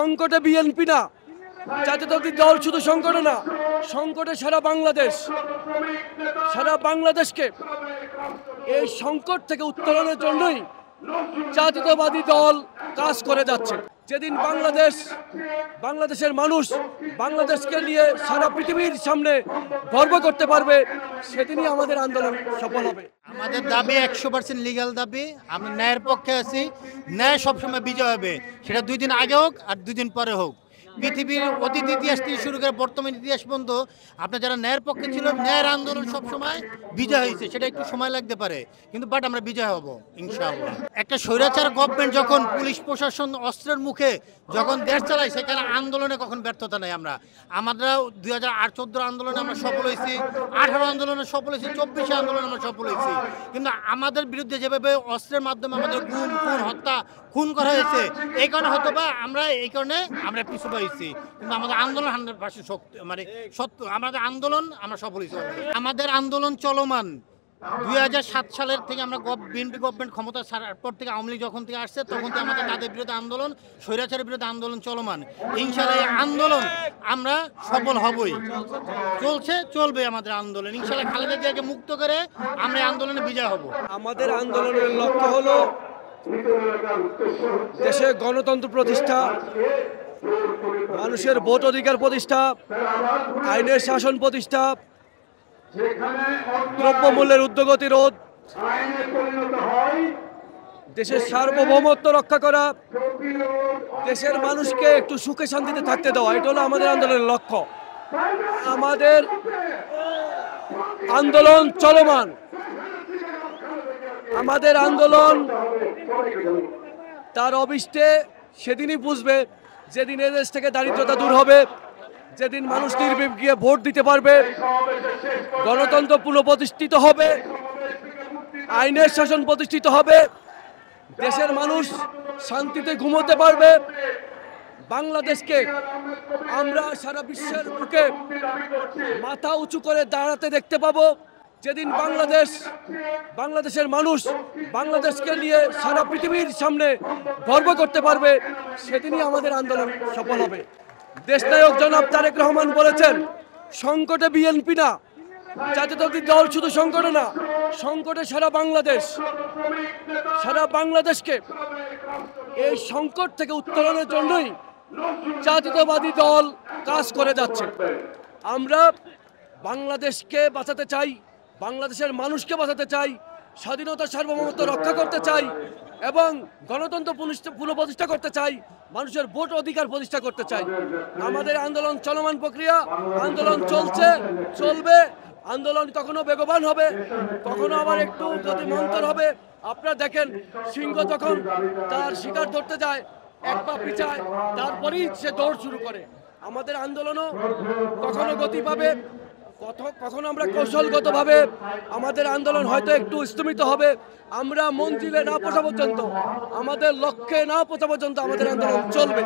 সংকটে বিএনপি না, জাতীয়তাবাদী দল শুধু সংকটে না, সংকটে সারা বাংলাদেশকে এই সংকট থেকে উত্তরণের জন্যই জাতীয়তাবাদী দল কাজ করে যাচ্ছে। যেদিন বাংলাদেশের মানুষ বাংলাদেশকে নিয়ে সারা পৃথিবীর সামনে গর্ব করতে পারবে, সেদিনই আমাদের আন্দোলন সফল হবে। আমাদের দাবি 100% লিগ্যাল দাবি। আমরা ন্যায়ের পক্ষে আছি। ন্যায় সবসময় বিজয় হবে, সেটা 2 দিন আগে হোক আর 2 দিন পরে হোক। পৃথিবীর অতীত ইতিহাস থেকে শুরু করে বর্তমান ইতিহাস পর্যন্ত আপনার যারা ন্যায়ের পক্ষে ছিল, ন্যায়ের আন্দোলন সবসময় বিজয় হয়েছে। সেটা একটু সময় লাগতে পারে, কিন্তু বাট আমরা বিজয় হব ইনশাআল্লাহ। একটা স্বৈরাচার গভর্নমেন্ট যখন পুলিশ প্রশাসন অস্ত্রের মুখে যখন দেশ চালায়, সেখানে আন্দোলনে কখন ব্যর্থতা নেই। আমরা 2008-14 আন্দোলনে আমরা সফল হয়েছি, 18 আন্দোলনে সফল হয়েছি, 24 আন্দোলনে আমরা সফল হয়েছি। কিন্তু আমাদের বিরুদ্ধে যেভাবে অস্ত্রের মাধ্যমে আমাদের গুম, হত্যা, খুন করা হয়েছে, এই কারণে হয়তো বা আমরা পিছু পাইছি। কিন্তু আমাদের আন্দোলন 100% সত্য, আমাদের আন্দোলন আমরা সফল হয়েছি। আমাদের আন্দোলন চলমান। 2007 সালের থেকে আমরা বিএনপি গভর্নমেন্ট ক্ষমতা ছাড়ার পর থেকে, আওয়ামী লীগ যখন থেকে আসছে, তখন থেকে আমাদের তাদের বিরুদ্ধে আন্দোলন, স্বৈরাচারের বিরুদ্ধে আন্দোলন চলমান। ইনশাআল্লাহ এই আন্দোলন আমরা সফল হবই, চলবে আমাদের আন্দোলন। ইনশাআল্লাহ খালেদা জিয়াকে মুক্ত করে আমরা এই আন্দোলনে বিজয় হব। আমাদের আন্দোলনের লক্ষ্য হলো দেশে গণতন্ত্র প্রতিষ্ঠা, মানুষের ভোট অধিকার প্রতিষ্ঠা, আইনের শাসন প্রতিষ্ঠা, দ্রব্যমূল্যের ঊর্ধ্বগতি রোধ, দেশের সার্বভৌমত্ব রক্ষা করা, দেশের মানুষকে একটু সুখে শান্তিতে থাকতে দেওয়া, এটা হলো আমাদের আন্দোলনের লক্ষ্য। আমাদের আন্দোলন চলমান। আমাদের আন্দোলন তার অবিষ্টে সেদিনই বুঝবে যেদিন এদেশ থেকে দারিদ্রতা দূর হবে, যেদিন মানুষ নির্ভীক গিয়ে ভোট দিতে পারবে, গণতন্ত্র পুনঃপ্রতিষ্ঠিত হবে, আইনের শাসন প্রতিষ্ঠিত হবে, দেশের মানুষ শান্তিতে ঘুমোতে পারবে, বাংলাদেশকে আমরা সারা বিশ্বের বুকে মাথা উঁচু করে দাঁড়াতে দেখতে পাবো। যেদিন বাংলাদেশের মানুষ বাংলাদেশকে নিয়ে সারা পৃথিবীর সামনে গর্ব করতে পারবে, সেদিনই আমাদের আন্দোলন সফল হবে। দেশনায়ক জনাব তারেক রহমান বলেছেন, সংকটে বিএনপি না, জাতীয়তাবাদী দল শুধু সংকটে না, সংকটে সারা বাংলাদেশকে এই সংকট থেকে উত্তরণের জন্যই জাতীয়তাবাদী দল কাজ করে যাচ্ছে। আমরা বাংলাদেশকে বাঁচাতে চাই, বাংলাদেশের মানুষকে বাঁচাতে চাই, স্বাধীনতা সার্বভৌমত্ব রক্ষা করতে চাই এবং গণতন্ত্র পুনঃপ্রতিষ্ঠা করতে চাই, মানুষের ভোট অধিকার প্রতিষ্ঠা করতে চাই। আমাদের আন্দোলন চলমান প্রক্রিয়া, আন্দোলন চলবে। আন্দোলন কখনো বেগবান হবে, কখনো আবার একটু গতিমন্তর হবে। আপনারা দেখেন, সিংহ যখন তার শিকার ধরতে যায়, এক পা পিছায়, তারপরেই সে দৌড় শুরু করে। আমাদের আন্দোলনও কখনো গতি পাবে, কখনো আমরা কৌশলগতভাবে আমাদের আন্দোলন হয়তো একটু স্থমিত হবে। আমরা মঞ্জিলে না পৌঁছা পর্যন্ত, আমাদের লক্ষ্যে না পৌঁছা পর্যন্ত আমাদের আন্দোলন চলবে।